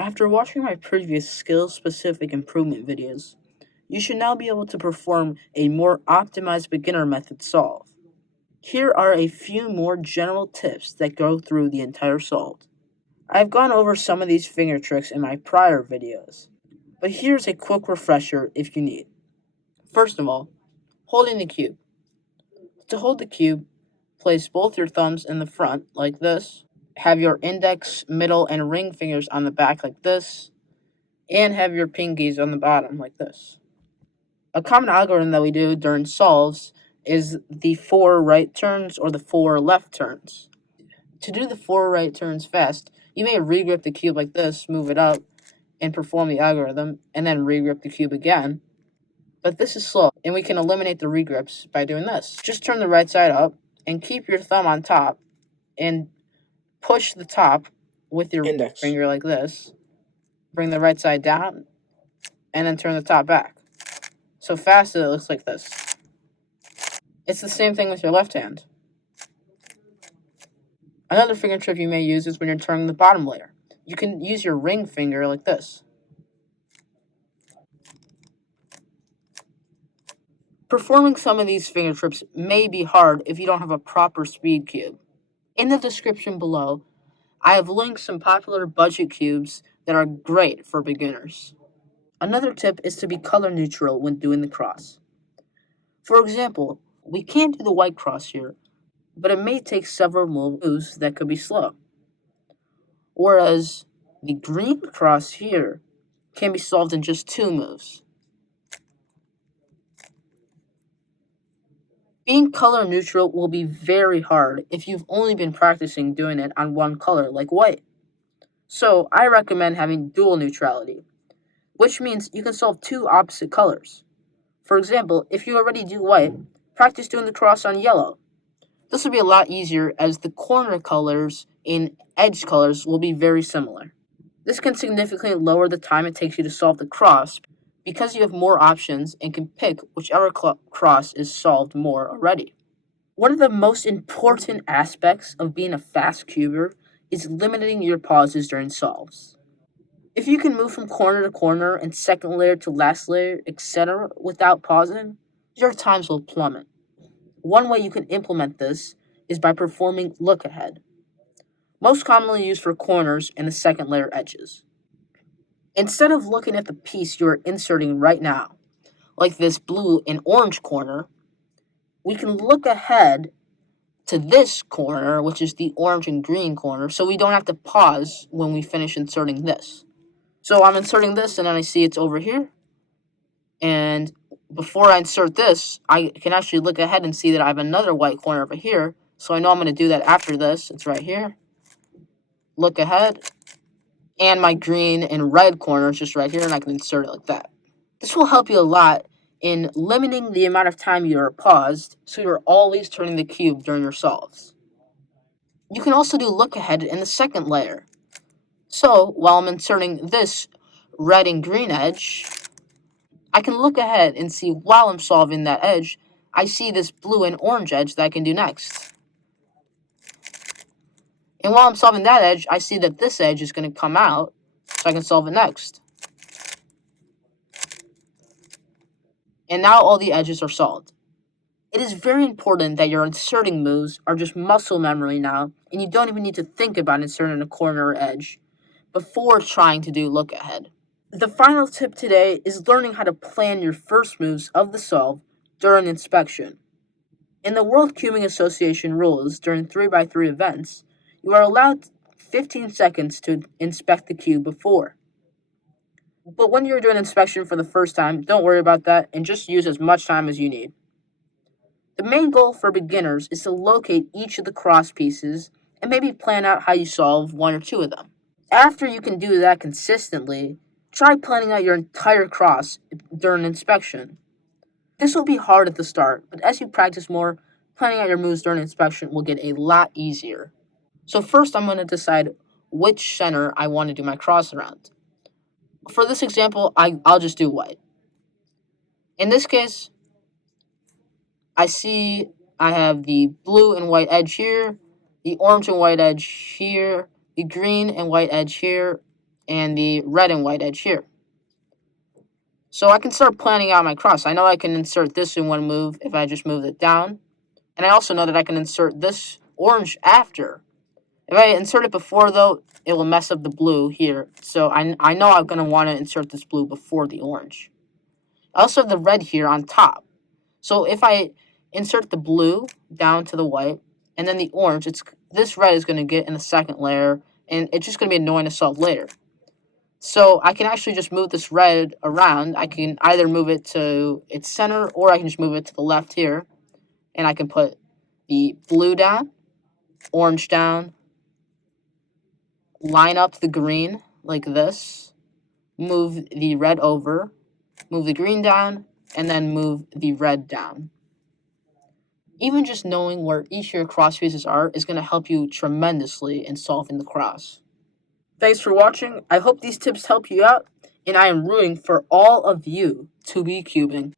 After watching my previous skill-specific improvement videos, you should now be able to perform a more optimized beginner method solve. Here are a few more general tips that go through the entire solve. I've gone over some of these finger tricks in my prior videos, but here's a quick refresher if you need. First of all, holding the cube. To hold the cube, place both your thumbs in the front like this, have your index, middle, and ring fingers on the back like this, and have your pinkies on the bottom like this. A common algorithm that we do during solves is the 4 right turns or the 4 left turns. To do the 4 right turns fast, you may regrip the cube like this, move it up, and perform the algorithm, and then regrip the cube again. But this is slow, and we can eliminate the regrips by doing this. Just turn the right side up, and keep your thumb on top, and push the top with your Index finger like this. Bring the right side down, and then turn the top back. So fast that it looks like this. It's the same thing with your left hand. Another finger trick you may use is when you're turning the bottom layer. You can use your ring finger like this. Performing some of these finger trips may be hard if you don't have a proper speed cube. In the description below, I have linked some popular budget cubes that are great for beginners. Another tip is to be color neutral when doing the cross. For example, we can't do the white cross here, but it may take several moves that could be slow. Whereas the green cross here can be solved in just 2 moves. Being color neutral will be very hard if you've only been practicing doing it on one color like white. So I recommend having dual neutrality, which means you can solve 2 opposite colors. For example, if you already do white, practice doing the cross on yellow. This will be a lot easier as the corner colors and edge colors will be very similar. This can significantly lower the time it takes you to solve the cross because you have more options and can pick whichever cross is solved more already. One of the most important aspects of being a fast cuber is limiting your pauses during solves. If you can move from corner to corner and second layer to last layer, etc. without pausing, your times will plummet. One way you can implement this is by performing look ahead, most commonly used for corners and the second layer edges. Instead of looking at the piece you are inserting right now, like this blue and orange corner, we can look ahead to this corner, which is the orange and green corner, so we don't have to pause when we finish inserting this. So I'm inserting this, and then I see it's over here. And before I insert this, I can actually look ahead and see that I have another white corner over here. So I know I'm going to do that after this. It's right here. Look ahead. And my green and red corner is just right here, and I can insert it like that. This will help you a lot in limiting the amount of time you are paused, so you're always turning the cube during your solves. You can also do look ahead in the second layer. So while I'm inserting this red and green edge, I can look ahead and see while I'm solving that edge, I see this blue and orange edge that I can do next. And while I'm solving that edge, I see that this edge is going to come out, so I can solve it next. And now all the edges are solved. It is very important that your inserting moves are just muscle memory now, and you don't even need to think about inserting a corner or edge before trying to do look ahead. The final tip today is learning how to plan your first moves of the solve during inspection. In the World Cubing Association rules during 3x3 events, you are allowed 15 seconds to inspect the cube before. But when you're doing inspection for the first time, don't worry about that and just use as much time as you need. The main goal for beginners is to locate each of the cross pieces and maybe plan out how you solve 1 or 2 of them. After you can do that consistently, try planning out your entire cross during inspection. This will be hard at the start, but as you practice more, planning out your moves during inspection will get a lot easier. So first I'm going to decide which center I want to do my cross around. For this example, I'll just do white. In this case, I see I have the blue and white edge here, the orange and white edge here, the green and white edge here, and the red and white edge here. So I can start planning out my cross. I know I can insert this in one move if I just move it down. And I also know that I can insert this orange after. If I insert it before, though, it will mess up the blue here. So I know I'm going to want to insert this blue before the orange. I also have the red here on top. So if I insert the blue down to the white, and then the orange, this red is going to get in the second layer, and it's just going to be annoying to solve later. So I can actually just move this red around. I can either move it to its center, or I can just move it to the left here. And I can put the blue down, orange down, line up the green like this, move the red over, move the green down, and then move the red down. Even just knowing where each of your cross pieces are is going to help you tremendously in solving the cross. Thanks for watching. I hope these tips help you out, and I am rooting for all of you to be cubing.